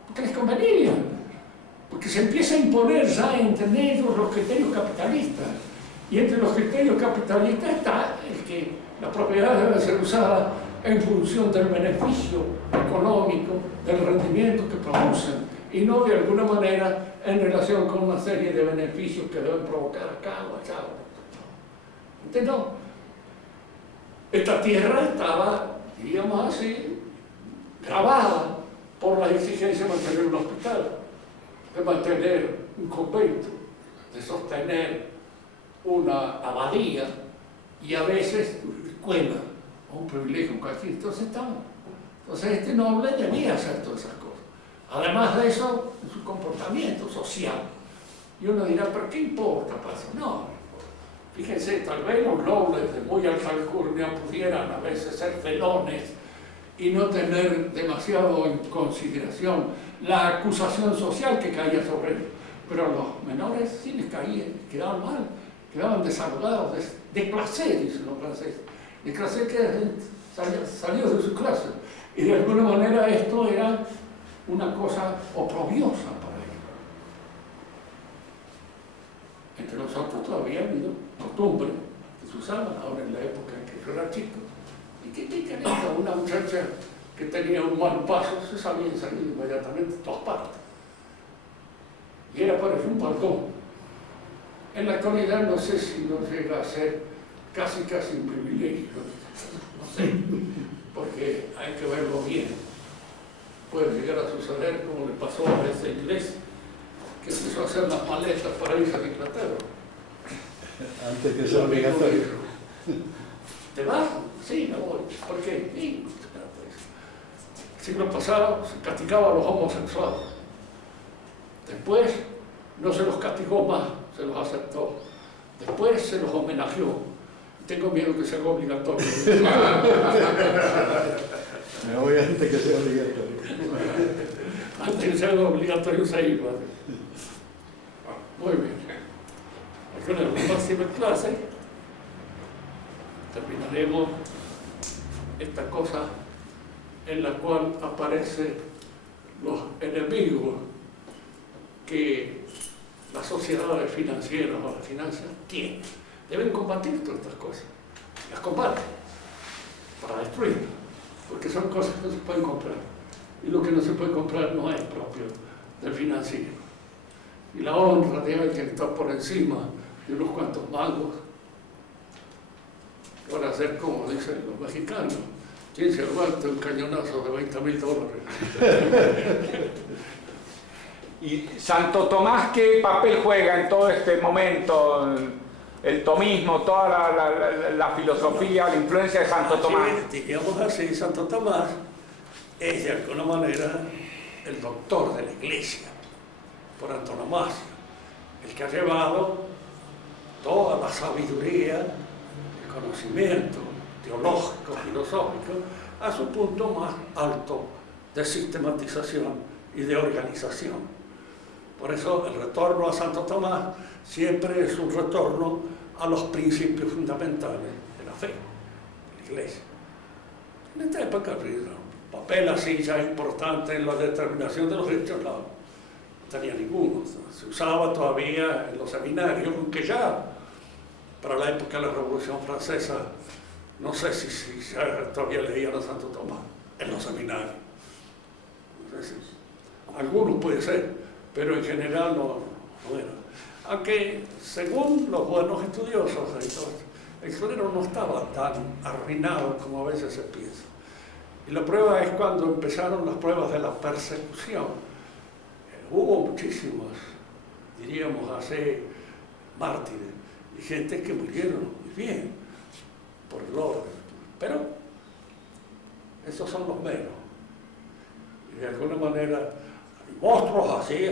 Porque les convenía. Porque se empieza a imponer ya entre ellos los criterios capitalistas. Y entre los criterios capitalistas está el que la propiedad debe ser usada en función del beneficio económico, del rendimiento que producen, y no de alguna manera en relación con una serie de beneficios que deben provocar acá o allá. Entonces no. Esta tierra estaba, diríamos así, grabada por la exigencia de mantener un hospital, de mantener un convento, de sostener una abadía y a veces una escuela o un privilegio cualquier. Entonces este noble debía hacer todas esas cosas. Además de eso, en su comportamiento social. Y uno dirá, ¿pero qué importa? No. Fíjense, tal vez los nobles de muy alta alcurnia pudieran a veces ser felones y no tener demasiado en consideración la acusación social que caía sobre ellos. Pero a los menores sí les caía, quedaban mal, quedaban desahogados, déclassés, dicen los franceses. Déclassés que salió de su clase. Y de alguna manera esto era una cosa oprobiosa para ellos. Entre nosotros todavía ha habido costumbre que se usaban ahora en la época en que yo era chico. ¿Y qué quería? Una muchacha que tenía un mal paso se sabía salir inmediatamente de todas partes. Y era para ellos un perdón. En la actualidad no sé si no llega a ser casi un privilegio. No sé, porque hay que verlo bien. Puede llegar a suceder como le pasó a ese inglés que empezó a hacer las maletas para irse a Inglaterra. Antes que sea obligatorio. ¿Te vas? Sí, me voy. ¿Por qué? Sí. El siglo pasado se castigaba a los homosexuales. Después no se los castigó más, se los aceptó. Después se los homenajeó. Tengo miedo que sea obligatorio. Me voy antes que sea obligatorio. mantenerse obligatorio 6 igual. Muy bien. Con la próxima clase terminaremos esta cosa en la cual aparecen los enemigos que las sociedades financieras o las finanzas tienen. Deben combatir todas estas cosas. Las combaten para destruirlas, porque son cosas que no se pueden comprar. Y lo que no se puede comprar no es propio del financiero. Y la honra de alguien está por encima de unos cuantos mangos. Para hacer como dicen los mexicanos, ¿quién se aguanta un cañonazo de $20,000? ¿Y Santo Tomás qué papel juega en todo este momento? El tomismo, toda la filosofía, la influencia de Santo Tomás. Digamos así, Santo Tomás es de alguna manera el doctor de la Iglesia, por antonomasia, el que ha llevado toda la sabiduría, el conocimiento teológico, filosófico, a su punto más alto de sistematización y de organización. Por eso el retorno a Santo Tomás siempre es un retorno a los principios fundamentales de la fe, de la Iglesia. En esta época, el papel así ya importante en la determinación de los hechos no tenía ninguno. Se usaba todavía en los seminarios, aunque ya para la época de la Revolución Francesa, no sé si ya todavía leían a Santo Tomás en los seminarios. No sé si, algunos puede ser, pero en general no era. Aunque según los buenos estudiosos, el clero no estaba tan arruinado como a veces se piensa. Y la prueba es cuando empezaron las pruebas de la persecución. Hubo muchísimos, diríamos así, mártires y gente que murieron muy bien por el orden. Pero esos son los menos. Y de alguna manera, monstruos así,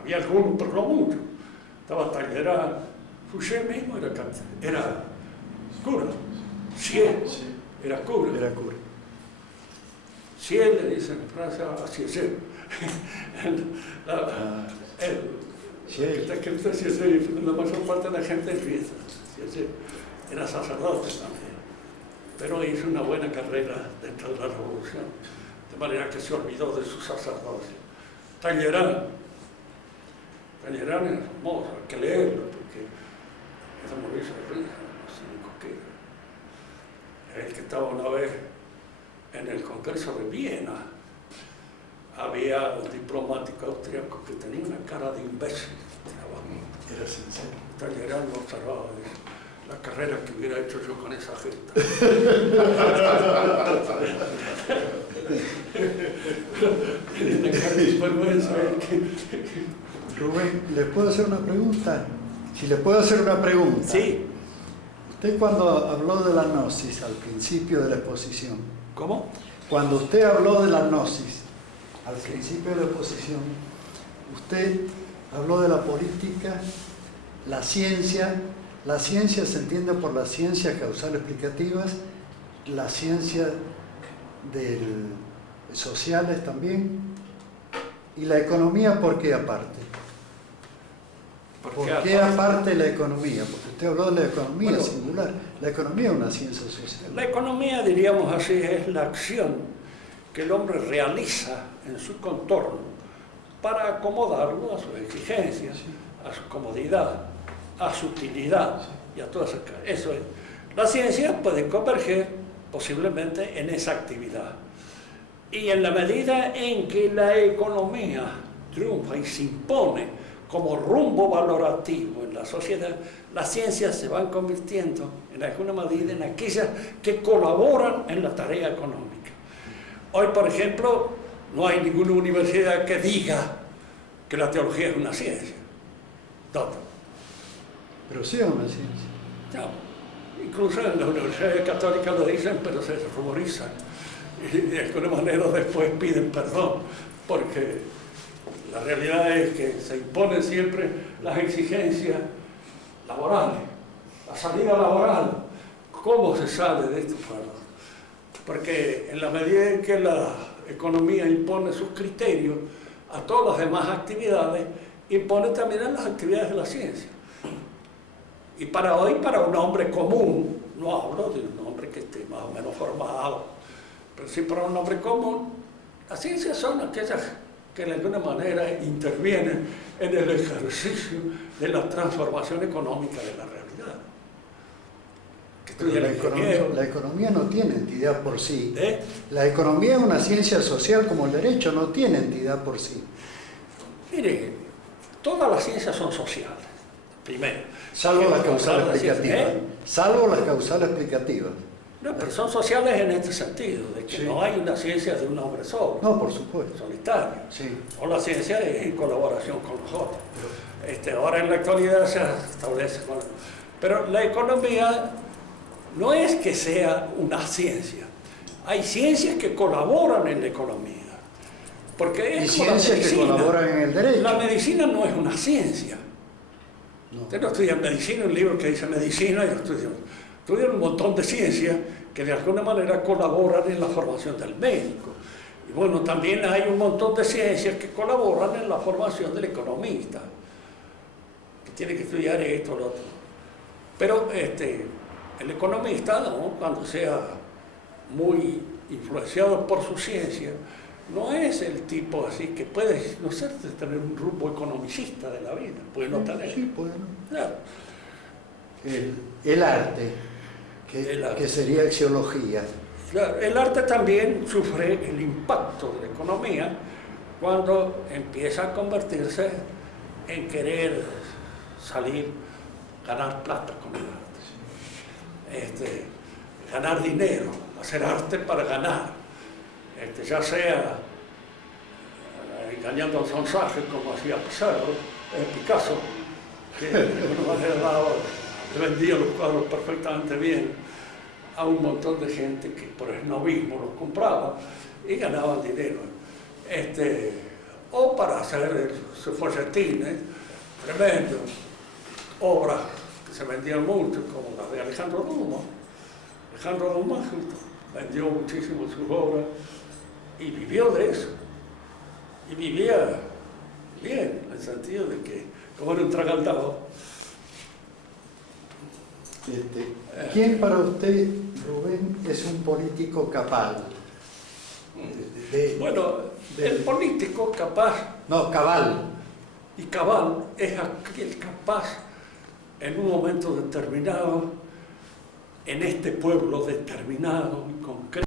había algunos, pero no muchos. Estaba Talleyrand, Fouché mismo era cura, Sieyes era cura. Sieyes le dicen en Francia a Sieyes. La mayor parte de la gente empieza. Sieyes era sacerdote también, pero hizo una buena carrera dentro de la revolución, de manera que se olvidó de su sacerdocio. Talleyrand es hermoso, hay que leerlo, porque esa morirse de risa, no sé ni con qué. El que estaba una vez en el Congreso de Viena, había un diplomático austriaco que tenía una cara de imbécil. Era sincero. Talleyrand lo observaba, dice, la carrera que hubiera hecho yo con esa gente. Rubén, ¿les puedo hacer una pregunta? Si les puedo hacer una pregunta. Sí. Usted cuando habló de la gnosis al principio de la exposición. ¿Cómo? Cuando usted habló de la gnosis al principio de la exposición, usted habló de la política, la ciencia. La ciencia se entiende por las ciencias causales explicativas, la ciencia sociales también, y la economía, ¿por qué aparte? ¿Por qué aparte la economía? Porque usted habló de la economía singular. La economía es una ciencia social. La economía, diríamos así, es la acción que el hombre realiza en su contorno para acomodarlo a sus exigencias, a su comodidad, a su utilidad y a todas esas cosas. Eso es. La ciencia puede converger posiblemente en esa actividad. Y en la medida en que la economía triunfa y se impone como rumbo valorativo en la sociedad, las ciencias se van convirtiendo en alguna medida en aquellas que colaboran en la tarea económica. Hoy, por ejemplo, no hay ninguna universidad que diga que la teología es una ciencia. ¿Dónde? Pero sí es una ciencia. No. Incluso en las universidades católicas lo dicen, pero se ruborizan. Y de alguna manera después piden perdón, porque la realidad es que se imponen siempre las exigencias laborales, la salida laboral. ¿Cómo se sale de esto? Porque en la medida en que la economía impone sus criterios a todas las demás actividades, impone también a las actividades de la ciencia. Y para hoy, para un hombre común, no hablo de un hombre que esté más o menos formado, pero sí para un hombre común, las ciencias son aquellas que de alguna manera intervienen en el ejercicio de la transformación económica de la realidad. Pero la economía no tiene entidad por sí. ¿Eh? La economía es una ciencia social como el derecho, no tiene entidad por sí. Mire, todas las ciencias son sociales, primero. Salvo las causales Todas explicativas. ¿eh? Salvo las causales explicativas. No, pero son sociales en este sentido, de que Sí. no hay una ciencia de un hombre solo, No, por supuesto. solitario. Sí. O la ciencia es en colaboración con los otros. Ahora en la actualidad se establece con... Pero la economía no es que sea una ciencia. Hay ciencias que colaboran en la economía. Porque Y es como la ciencias que medicina. colaboran en el derecho. La medicina no es una ciencia. No. Usted no estudia medicina, un libro que dice medicina, y lo estudia. Estudian un montón de ciencias que de alguna manera colaboran en la formación del médico. Y bueno, también hay un montón de ciencias que colaboran en la formación del economista, que tiene que estudiar esto, lo otro. Pero el economista, ¿no?, cuando sea muy influenciado por su ciencia, no es el tipo así que puede, no sé, tener un rumbo economicista de la vida, puede no tener. Sí, bueno. Claro. El arte, El arte. que sería axiología. Claro, el arte también sufre el impacto de la economía cuando empieza a convertirse en querer salir, ganar plata con el arte, ganar dinero, hacer arte para ganar, ya sea engañando al sonsaje como hacía Picasso, que de alguna manera vendía los cuadros perfectamente bien a un montón de gente que por el snobismo los compraba y ganaban dinero. O para hacer sus folletines tremendos, obras que se vendían mucho, como las de Alejandro Dumas. Alejandro Dumas vendió muchísimo sus obras y vivió de eso. Y vivía bien, en el sentido de que, como era un tragaldado. ¿Quién para usted, Rubén, es un político capaz? Bueno, el político capaz No, cabal. y cabal es aquel capaz en un momento determinado, en este pueblo determinado y concreto,